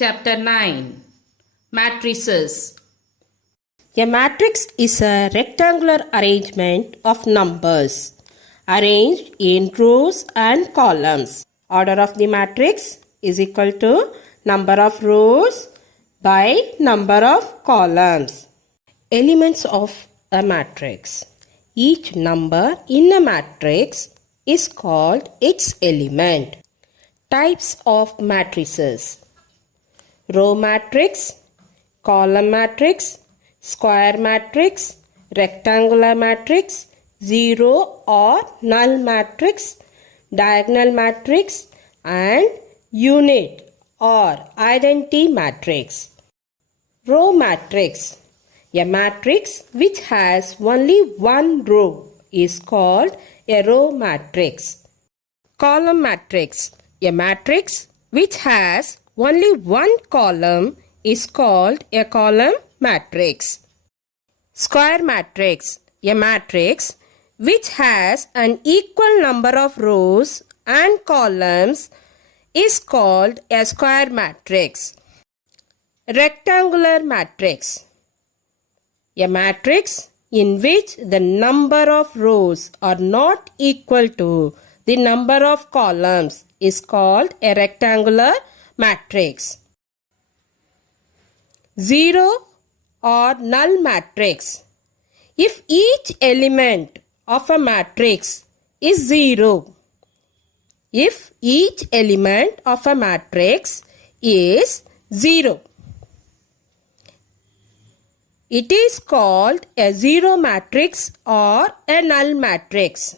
Chapter 9 Matrices. A matrix is a rectangular arrangement of numbers arranged in rows and columns. Order of the matrix is equal to number of rows by number of columns. Elements of a matrix. Each number in a matrix is called its element. Types of matrices: row matrix, column matrix, square matrix, rectangular matrix, zero or null matrix, diagonal matrix, and unit or identity matrix. Row matrix. A matrix which has only one row is called a row matrix. Column matrix. A matrix which has only one column is called a column matrix. Square matrix. A matrix which has an equal number of rows and columns is called a square matrix. Rectangular matrix. A matrix in which the number of rows are not equal to the number of columns is called a rectangular matrix. Zero or null matrix. If each element of a matrix is zero, if each element of a matrix is zero, it is called a zero matrix or a null matrix.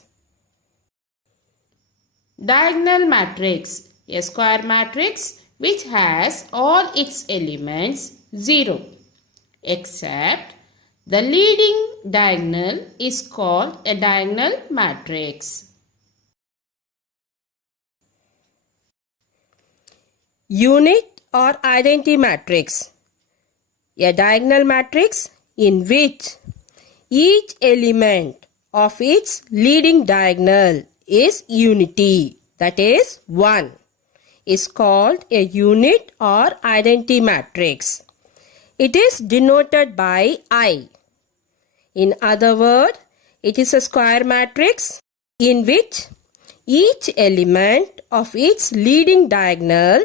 Diagonal matrix. A square matrix which has all its elements 0 except the leading diagonal is called a diagonal matrix. Unit or identity matrix. A diagonal matrix in which each element of its leading diagonal is unity, that is 1, is called a unit or identity matrix. It is denoted by I. In other words, it is a square matrix in which each element of its leading diagonal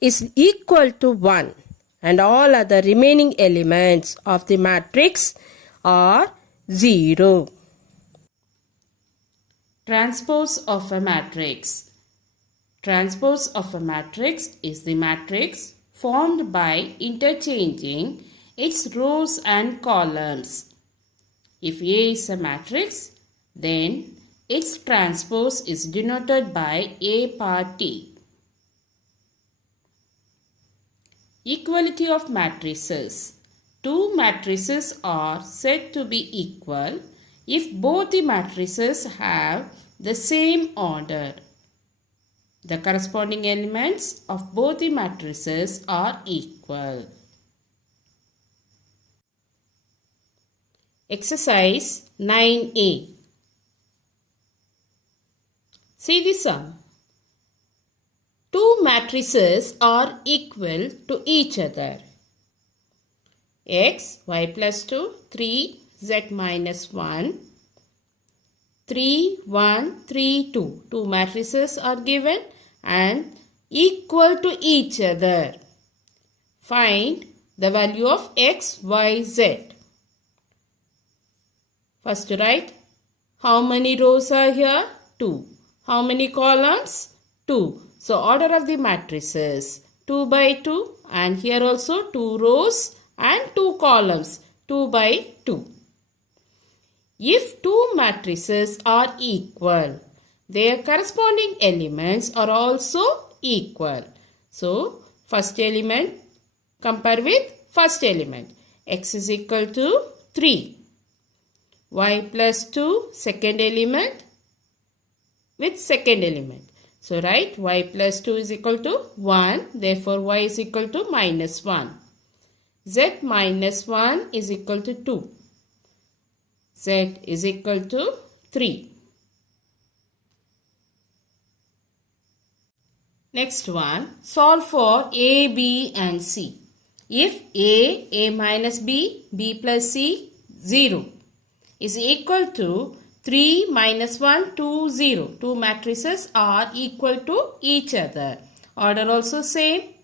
is equal to 1 and all other remaining elements of the matrix are 0. Transpose of a matrix. Transpose of a matrix is the matrix formed by interchanging its rows and columns. If A is a matrix, then its transpose is denoted by A par T. Equality of matrices. Two matrices are said to be equal if both the matrices have the same order. The corresponding elements of both the matrices are equal. Exercise 9a. See the sum. Two matrices are equal to each other. X, y plus 2, 3, z minus 1, 3, 1, 3, 2. Two matrices are given and equal to each other. Find the value of x, y, z. First write, how many rows are here? 2. How many columns? 2. So order of the matrices 2 by 2 and here also 2 rows and 2 columns 2 by 2. If two matrices are equal, their corresponding elements are also equal. So first element compare with first element. X is equal to 3. Y plus 2 second element with second element. So write y plus 2 is equal to 1. Therefore y is equal to minus 1. Z minus 1 is equal to 2. Z is equal to 3. Next one, solve for A, B and C. If A minus B, B plus C, 0 is equal to 3 minus 1, 2, 0. Two matrices are equal to each other. Order also same.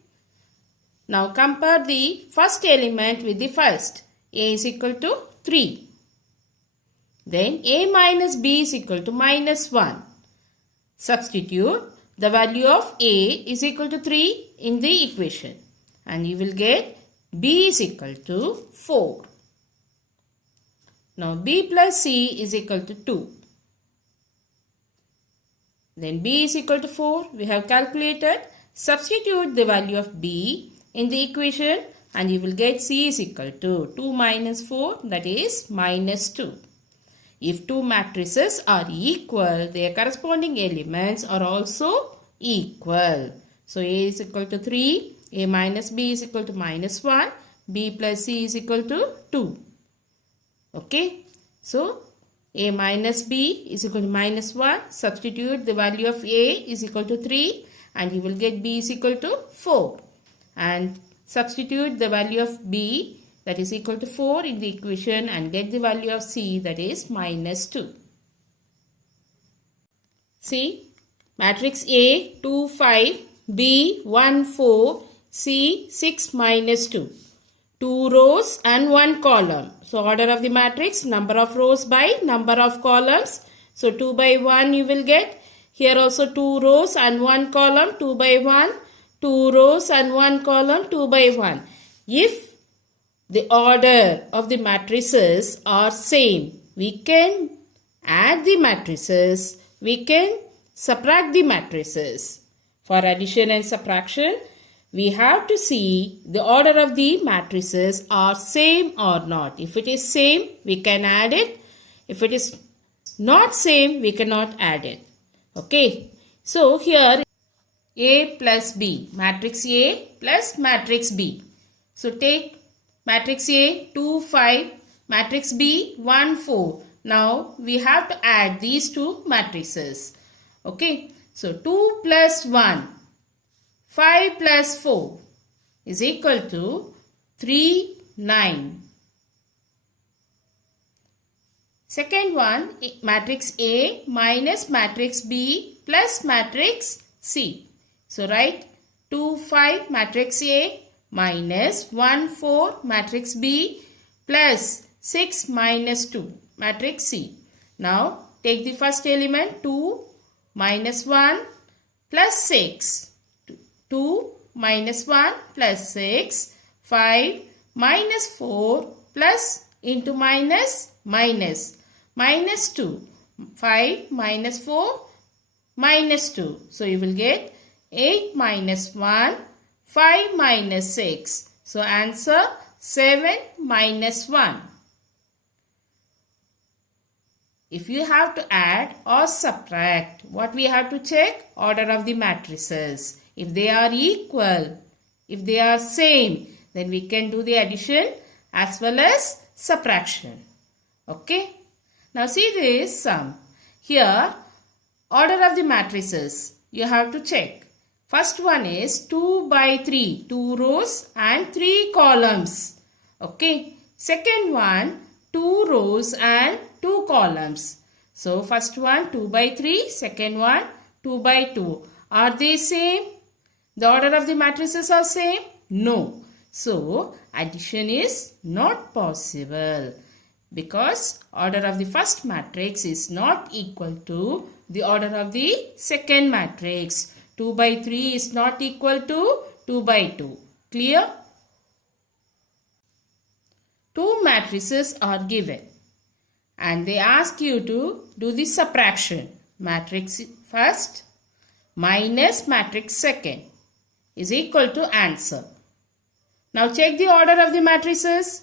Now compare the first element with the first. A is equal to 3. Then A minus B is equal to minus 1. Substitute the value of A is equal to 3 in the equation. And you will get B is equal to 4. Now B plus C is equal to 2. Then B is equal to 4. We have calculated. Substitute the value of B in the equation and you will get C is equal to 2 minus 4, that is minus 2. If two matrices are equal, their corresponding elements are also equal. So A is equal to 3, A minus B is equal to minus 1, B plus C is equal to 2. Okay. So A minus B is equal to minus 1. Substitute the value of A is equal to 3 and you will get B is equal to 4. And substitute the value of B, that is equal to 4 in the equation and get the value of C, that is minus 2. See, matrix A 2 5, B 1 4, C 6 minus 2. 2 rows and 1 column. So order of the matrix, number of rows by number of columns. So 2 by 1 you will get. Here also 2 rows and 1 column, 2 by 1. 2 rows and 1 column, 2 by 1. If the order of the matrices are same, we can add the matrices, we can subtract the matrices. For addition and subtraction, we have to see the order of the matrices are same or not. If it is same, we can add it. If it is not same, we cannot add it. Okay. So here A plus B, matrix A plus matrix B. So take matrix A 2 5, matrix B 1 4. Now we have to add these two matrices. Okay. So 2 plus 1, 5 plus 4 is equal to 3 9. Second one, matrix A minus matrix B plus matrix C. So write 2 5 matrix A minus 1 4 matrix B plus 6 minus 2 matrix C. Now take the first element 2 minus 1 plus 6. 2 minus 1 plus 6. 5 minus 4 plus into minus minus. Minus 2. 5 minus 4 minus 2. So you will get 8 minus 1. 5 minus 6. So answer 7 minus 1. If you have to add or subtract, what we have to check? Order of the matrices. If they are equal, if they are same, then we can do the addition as well as subtraction. Okay. Now see this sum. Here, order of the matrices, you have to check. First one is 2 by 3, 2 rows and 3 columns. Okay. Second one, 2 rows and 2 columns. So first one 2 by 3, second one 2 by 2. Are they same? The order of the matrices are same? No. So addition is not possible because order of the first matrix is not equal to the order of the second matrix. 2 by 3 is not equal to 2 by 2. Clear? Two matrices are given and they ask you to do the subtraction. Matrix first minus matrix second is equal to answer. Now check the order of the matrices.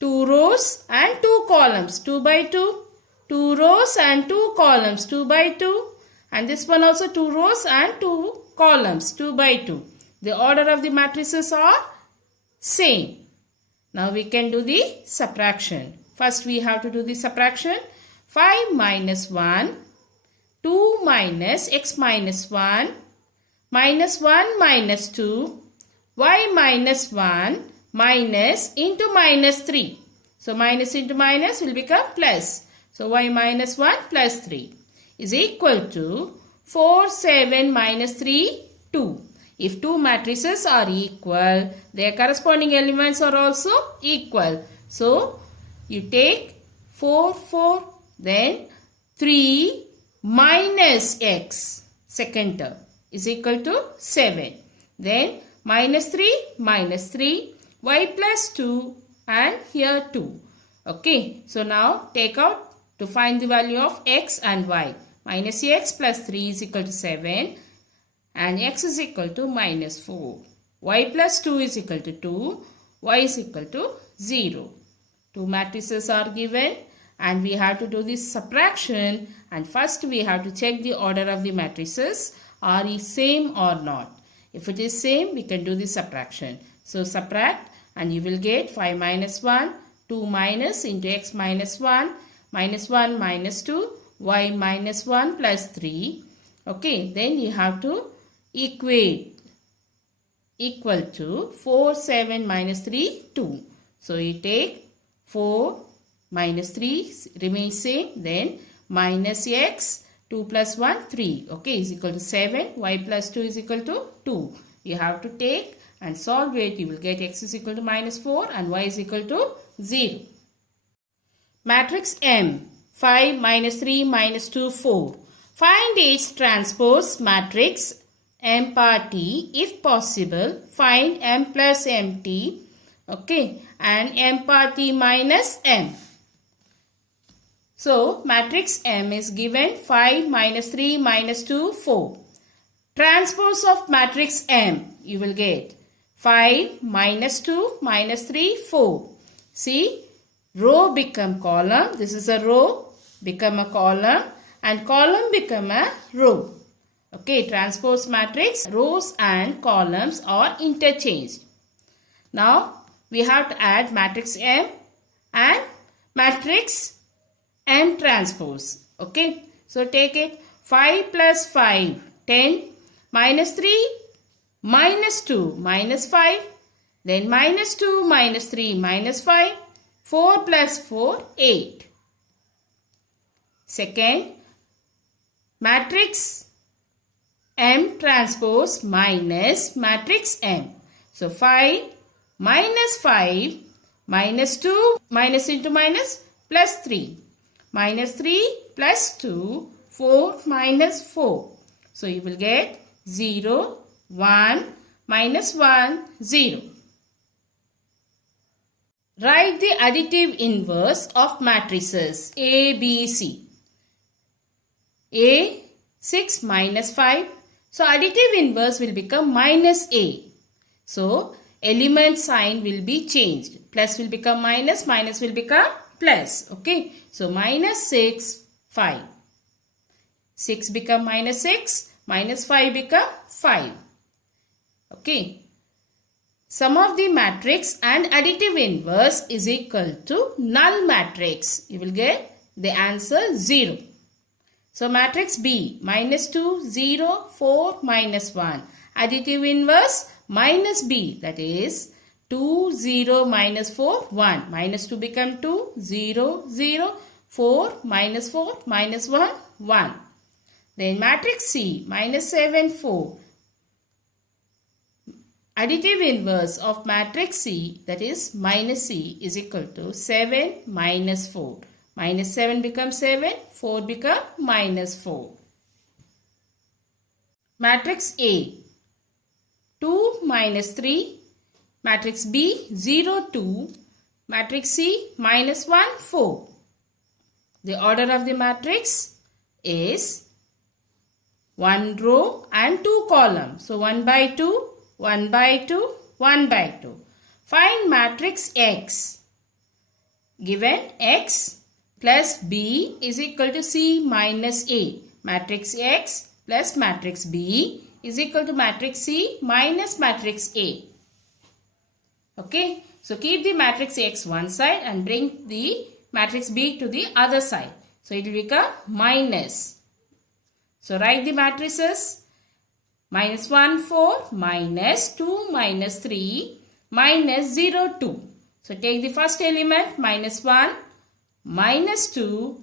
2 rows and 2 columns, 2 by 2. 2 rows and 2 columns, 2 by 2. And this one also 2 rows and 2 columns, 2 by 2. The order of the matrices are same. Now we can do the subtraction. First we have to do the subtraction. 5 minus 1, 2 minus x minus 1, minus 1 minus 2, y minus 1 minus into minus 3. So minus into minus will become plus. So y minus 1 plus 3 is equal to 4, 7 minus 3, 2. If two matrices are equal, their corresponding elements are also equal. So you take 4, 4, then 3 minus x, second term, is equal to 7. Then minus 3, y plus 2 and here 2. Okay, so now take out to find the value of x and y. Minus x plus 3 is equal to 7 and x is equal to minus 4. Y plus 2 is equal to 2, y is equal to 0. Two matrices are given and we have to do this subtraction, and first we have to check the order of the matrices. Are they same or not? If it is same, we can do the subtraction. So subtract and you will get 5 minus 1, 2 minus into x minus 1, minus 1 minus 2, y minus 1 plus 3. Okay, then you have to equate equal to 4, 7 minus 3, 2. So you take 4 minus 3 remains same, then minus x, 2 plus 1, 3. Okay, is equal to 7, y plus 2 is equal to 2. You have to take and solve it. You will get x is equal to minus 4 and y is equal to 0. Matrix M, 5 minus 3 minus 2, 4. Find its transpose matrix M par T. If possible, find M plus MT. Okay, and M par T minus M. So, matrix M is given 5 minus 3 minus 2, 4. Transpose of matrix M, you will get 5 minus 2 minus 3, 4. See, row become column. This is a row, become a column, and column become a row. Okay, transpose matrix, rows and columns are interchanged. Now, we have to add matrix M and matrix M transpose. Okay, so take it 5 plus 5, 10, minus 3, minus 2, minus 5, then minus 2, minus 3, minus 5, 4 plus 4, 8. Second, matrix M transpose minus matrix M. So 5 minus 5 minus 2 minus into minus plus 3. Minus 3 plus 2, 4 minus 4. So you will get 0, 1, minus 1, 0. Write the additive inverse of matrices A, B, C. A, 6 minus 5. So additive inverse will become minus A. So element sign will be changed. Plus will become minus, minus will become plus. Okay. So minus 6, 5. 6 become minus 6, minus 5 become 5. Okay. Sum of the matrix and additive inverse is equal to null matrix. You will get the answer 0. So matrix B, minus 2, 0, 4, minus 1. Additive inverse minus B, that is 2, 0, minus 4, 1. Minus 2 become 2, 0, 0, 4, minus 4, minus 1, 1. Then matrix C, minus 7, 4. Additive inverse of matrix C, that is minus C, is equal to 7 minus 4. Minus 7 becomes 7, 4 become minus 4. Matrix A, 2 minus 3. Matrix B, 0, 2. Matrix C, minus 1, 4. The order of the matrix is 1 row and 2 columns. So 1 by 2, 1 by 2, 1 by 2. Find matrix X. Given X plus B is equal to C minus A. Matrix X plus matrix B is equal to matrix C minus matrix A. Okay. So keep the matrix X one side and bring the matrix B to the other side. So it will become minus. So write the matrices. minus 1 4 minus 2 minus 3 minus 0 2. So take the first element minus 1 minus 2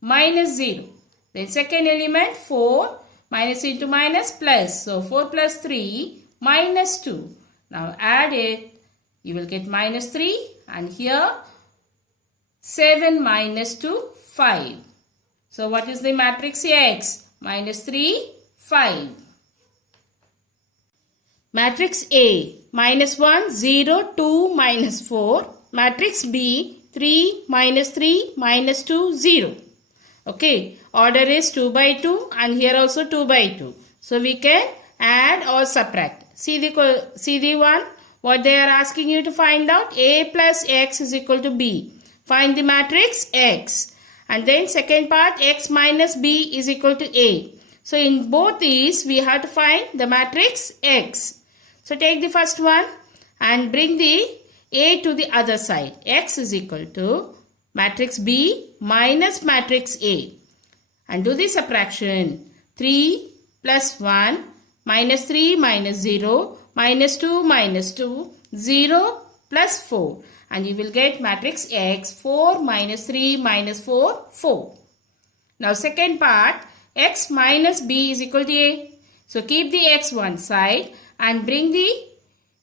minus 0. Then second element 4 minus into minus plus. So 4 plus 3 minus 2. Now add it. You will get minus 3 and here 7 minus 2 5. So what is the matrix X? Minus 3 5. Matrix A minus 1 0 2 minus 4. Matrix B 3 minus 3 minus 2 0. Okay, order is 2 by 2 and here also 2 by 2. So we can add or subtract. See the one what they are asking you to find out. A plus X is equal to B. Find the matrix X. And then second part X minus B is equal to A. So in both these we have to find the matrix X. So take the first one and bring the A to the other side. X is equal to matrix B minus matrix A. And do the subtraction. 3 plus 1 minus 3 minus 0 minus 2 minus 2 0 plus 4. And you will get matrix X 4 minus 3 minus 4 4. Now second part X minus B is equal to A. So keep the X one side and bring the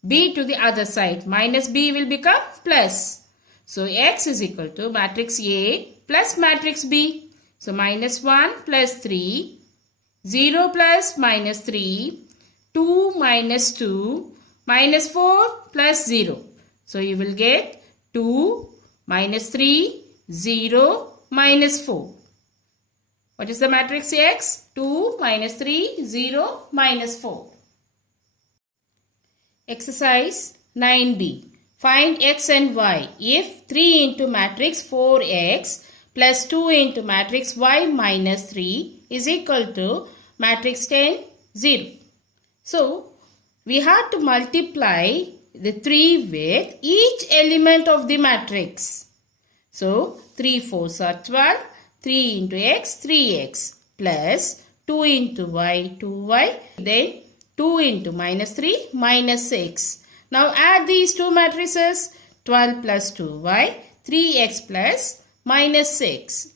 B to the other side. Minus B will become plus. So X is equal to matrix A plus matrix B. So minus 1 plus 3, 0 plus minus 3, 2 minus 2, minus 4 plus 0. So you will get 2 minus 3, 0 minus 4. What is the matrix X? 2 minus 3, 0 minus 4. Exercise 9b. Find x and y. If 3 into matrix 4x plus 2 into matrix y minus 3 is equal to matrix 10, 0. So, we have to multiply the 3 with each element of the matrix. So, 3 4s are 12, 3 into x, 3x plus 2 into y, 2y, then 2 into minus 3, minus 6. Now add these two matrices, 12 plus 2y, 3x plus minus 6.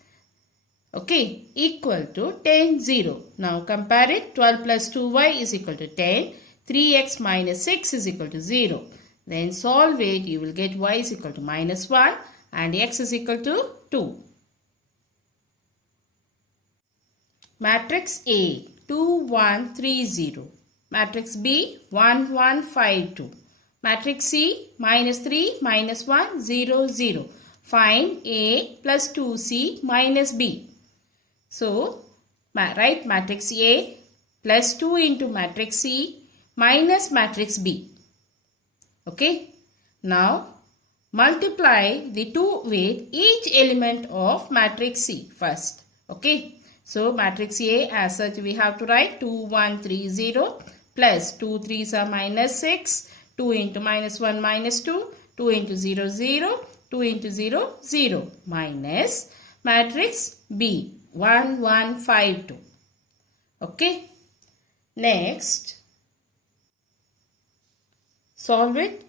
Okay, equal to 10, 0. Now compare it, 12 plus 2y is equal to 10, 3x minus 6 is equal to 0. Then solve it, you will get y is equal to minus 1 and x is equal to 2. Matrix A, 2, 1, 3, 0. Matrix B, 1, 1, 5, 2. Matrix C, minus 3, minus 1, 0, 0. Find A plus 2C minus B. So, write matrix A plus 2 into matrix C minus matrix B. Okay. Now, multiply the 2 with each element of matrix C first. Okay. So, matrix A as such we have to write 2, 1, 3, 0 plus 2 3s are minus 6, 2 into minus 1 minus 2, 2 into 0, 0, 2 into 0, 0 minus matrix B 1, 1, 5, 2. Okay. Next, solve it.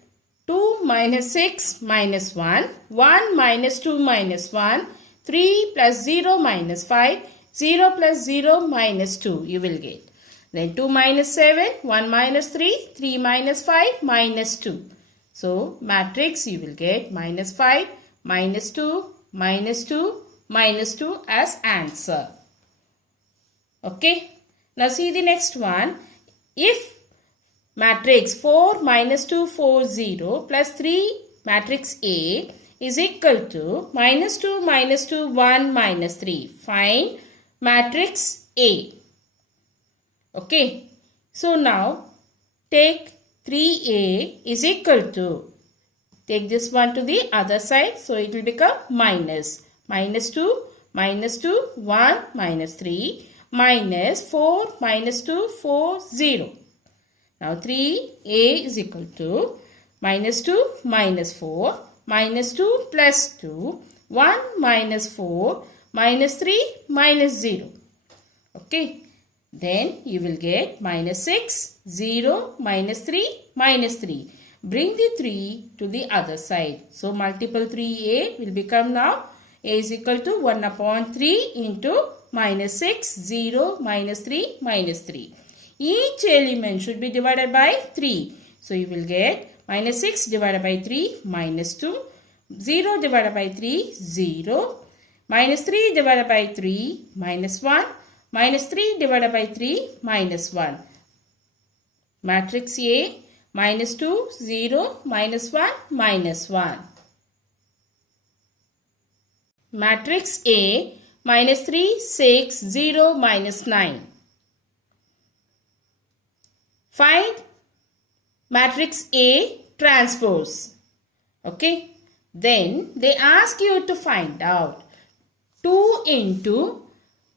2 minus 6 minus 1, 1 minus 2 minus 1, 3 plus 0 minus 5, 0 plus 0 minus 2 you will get. Then 2 minus 7, 1 minus 3, 3 minus 5, minus 2. So, matrix you will get minus 5, minus 2, minus 2, minus 2 as answer. Okay. Now, see the next one. If matrix 4 minus 2, 4, 0 plus 3 matrix A is equal to minus 2, minus 2, 1, minus 3. Find matrix A. Okay. So, now take 3A is equal to, take this one to the other side. So, it will become minus. Minus 2, 1, minus 3, minus 4, minus 2, 4, 0. Now, 3A is equal to minus 2, minus 4, minus 2 plus 2, 1 minus 4, minus 3, minus 0. Okay. Then you will get minus 6, 0, minus 3, minus 3. Bring the 3 to the other side. So multiple 3a will become now a is equal to 1 upon 3 into minus 6, 0, minus 3, minus 3. Each element should be divided by 3. So you will get minus 6 divided by 3, minus 2. 0 divided by 3, 0. Minus 3 divided by 3, minus 1. Minus 3 divided by 3, minus 1. Matrix A, minus 2, 0, minus 1, minus 1. Matrix A, minus 3, 6, 0, minus 9. Find matrix A transpose. Okay. Then they ask you to find out 2 into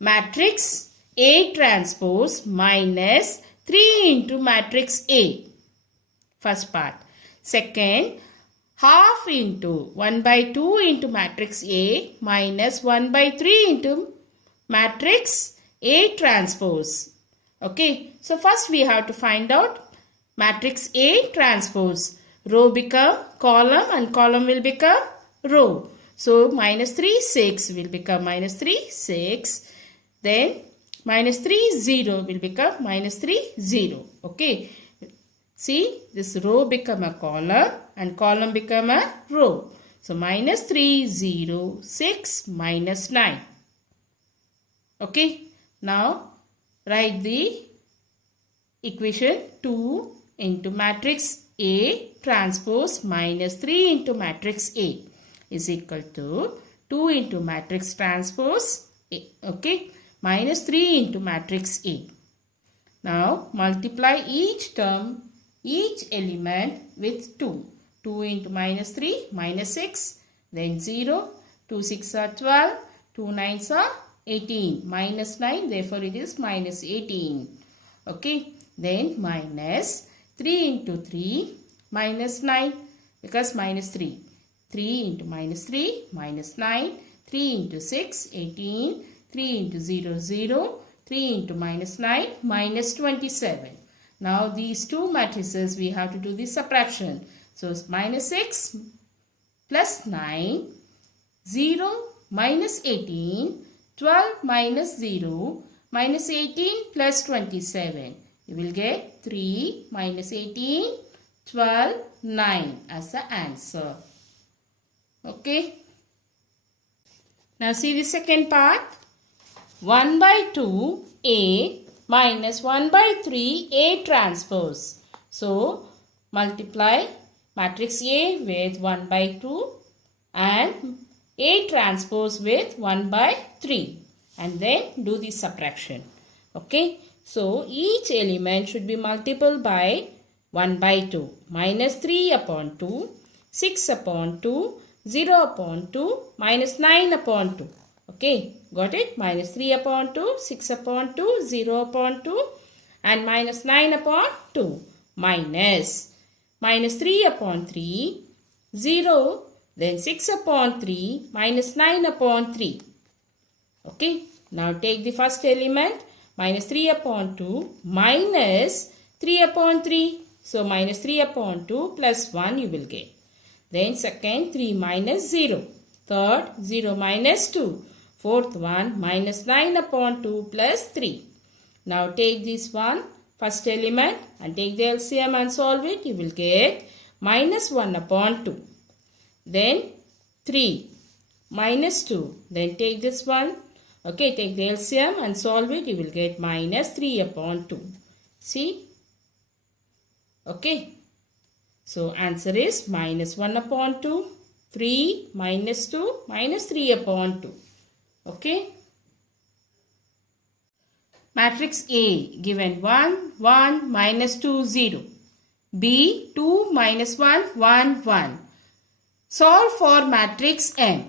matrix A transpose minus 3 into matrix A. First part. Second, half into 1 by 2 into matrix A minus 1 by 3 into matrix A transpose. Okay. So first we have to find out matrix A transpose. Row become column and column will become row. So minus 3, 6 will become minus 3, 6. Then minus 3, 0 will become minus 3, 0. Okay. See, this row become a column and column become a row. So minus 3, 0, 6, minus 9. Okay. Now write the equation 2 into matrix A transpose minus 3 into matrix A is equal to 2 into matrix transpose A. Okay. Minus 3 into matrix A. Now multiply each term, each element with 2. 2 into minus 3, minus 6, then 0, 2 6 are 12, 2 9s are 18, minus 9, therefore it is minus 18. Okay, then minus 3 into 3, minus 9, because minus 3. 3 into minus 3, minus 9, 3 into 6, 18, 3 into 0, 0, 3 into minus 9, minus 27. Now these two matrices we have to do the subtraction. So minus 6 plus 9, 0 minus 18, 12 minus 0, minus 18 plus 27. You will get 3 minus 18, 12, 9 as the answer. Okay. Now see the second part. 1 by 2 A minus 1 by 3 A transpose. So multiply matrix A with 1 by 2 and A transpose with 1 by 3 and then do the subtraction. Okay. So each element should be multiplied by 1 by 2. Minus 3 upon 2, 6 upon 2, 0 upon 2, minus 9 upon 2. Okay, got it? Minus 3 upon 2, 6 upon 2, 0 upon 2 and minus 9 upon 2. Minus 3 upon 3, 0, then 6 upon 3, minus 9 upon 3. Okay, now take the first element, minus 3 upon 2, minus 3 upon 3. So minus 3 upon 2 plus 1 you will get. Then second, 3 minus 0. Third, 0 minus 2. Fourth one, minus 9 upon 2 plus 3. Now take this one, first element and take the LCM and solve it. You will get minus 1 upon 2. Then 3 minus 2. Then take this one. Okay, take the LCM and solve it. You will get minus 3 upon 2. See? Okay. So answer is minus 1 upon 2, 3 minus 2, minus 3 upon 2. Okay. Matrix A given 1, 1, minus 2, 0. B 2 minus 1, 1, 1. Solve for matrix M.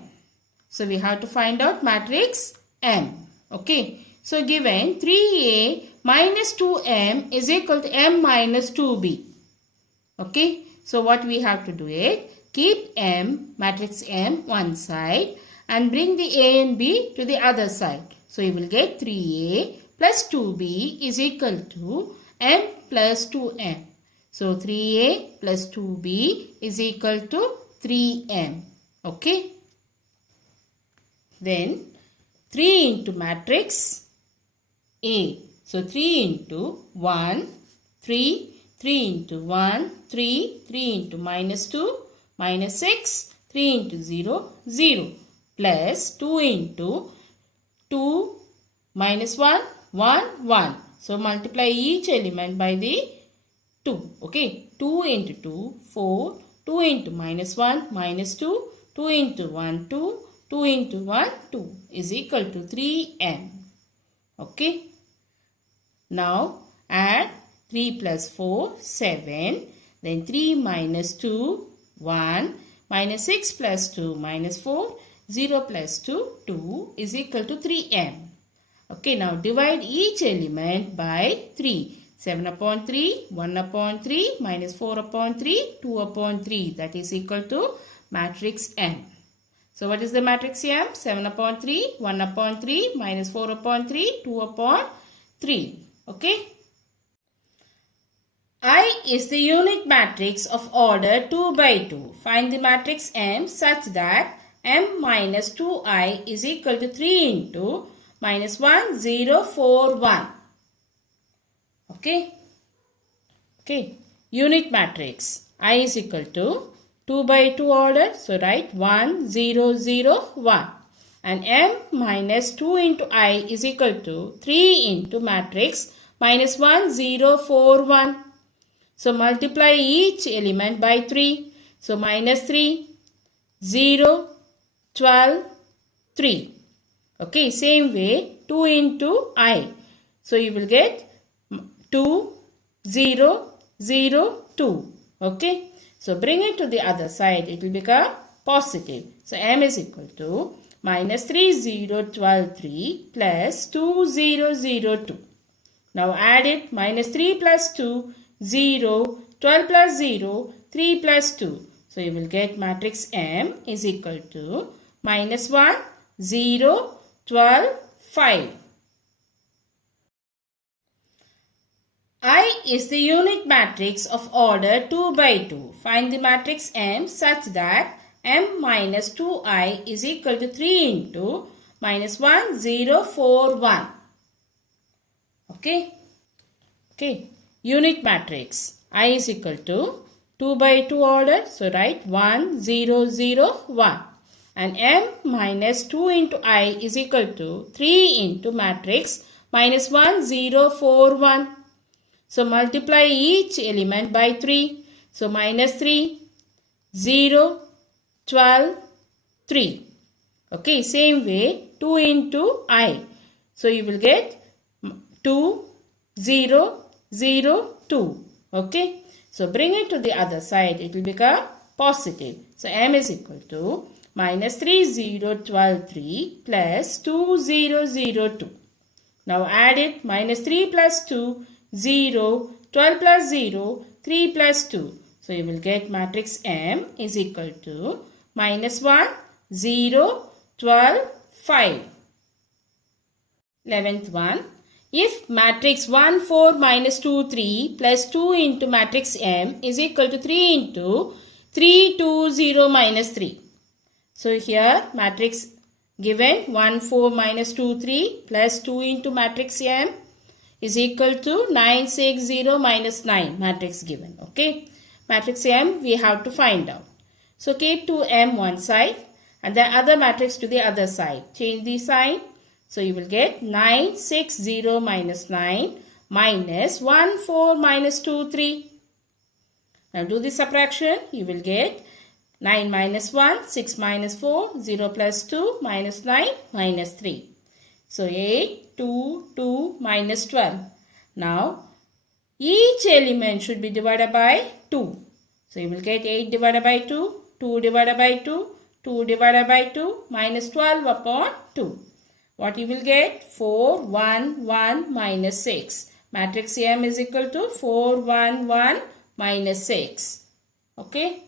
So we have to find out matrix M. Okay. So given 3A minus 2M is equal to M minus 2B. Okay. So what we have to do is keep M, matrix M one side and bring the A and B to the other side. So you will get 3A plus 2b is equal to m plus 2m. So 3a plus 2b is equal to 3m. Okay. Then 3 into matrix A. So 3 into 1, 3, 3 into 1, 3, 3 into minus 2, minus 6, 3 into 0, 0, plus 2 into 2, minus 1, 1, 1. So multiply each element by the 2. Okay, 2 into 2, 4, 2 into minus 1, minus 2, 2 into 1, 2, 2 into 1, 2 is equal to 3m. Okay. Now add 3 plus 4, 7. Then 3 minus 2, 1. Minus 6 plus 2, minus 4. 0 plus 2, 2 is equal to 3m. Okay, now divide each element by 3. 7 upon 3, 1 upon 3, minus 4 upon 3, 2 upon 3. That is equal to matrix M. So what is the matrix M? 7 upon 3, 1 upon 3, minus 4 upon 3, 2 upon 3. Okay. I is the unit matrix of order 2 by 2. Find the matrix M such that M minus 2I is equal to 3 into minus 1, 0, 4, 1. Okay. Okay. Unit matrix. I is equal to 2 by 2 order. So write 1, 0, 0, 1. And M minus 2 into I is equal to 3 into matrix minus 1, 0, 4, 1. So multiply each element by 3. So minus 3, 0, 12, 3. Okay, same way 2 into I. So you will get 2, 0, 0, 2. Okay. So bring it to the other side. It will become positive. So M is equal to minus 3, 0, 12, 3 plus 2, 0, 0, 2. Now add it. Minus 3 plus 2, 0, 12 plus 0, 3 plus 2. So you will get matrix M is equal to minus 1, 0, 12, 5. I is the unit matrix of order 2 by 2. Find the matrix M such that M minus 2I is equal to 3 into minus 1, 0, 4, 1. Okay. Okay. Unit matrix. I is equal to 2 by 2 order. So write 1, 0, 0, 1. And M minus 2 into I is equal to 3 into matrix minus 1, 0, 4, 1. So multiply each element by 3. So minus 3, 0, 12, 3. Okay, same way 2 into I. So you will get 2, 0, 0, 2. Okay. So bring it to the other side. It will become positive. So M is equal to minus 3, 0, 12, 3 plus 2, 0, 0, 2. Now add it. Minus 3 plus 2, 0, 12 plus 0, 3 plus 2. So you will get matrix M is equal to minus 1, 0, 12, 5. 11th one. If matrix 1, 4, minus 2, 3 plus 2 into matrix M is equal to 3 into 3, 2, 0, minus 3. So here matrix given 1, 4, minus 2, 3 plus 2 into matrix M is equal to 9, 6, 0, minus 9 matrix given. Okay. Matrix M we have to find out. So keep 2M one side and the other matrix to the other side. Change the sign. So you will get 9, 6, 0, minus 9 minus 1, 4, minus 2, 3. Now do the subtraction. You will get 9 minus 1, 6 minus 4, 0 plus 2, minus 9, minus 3. So 8, 2, 2, minus 12. Now each element should be divided by 2. So you will get 8 divided by 2, 2 divided by 2, 2 divided by 2, minus 12 upon 2. What you will get? 4, 1, 1, minus 6. Matrix M is equal to 4, 1, 1, minus 6. Okay.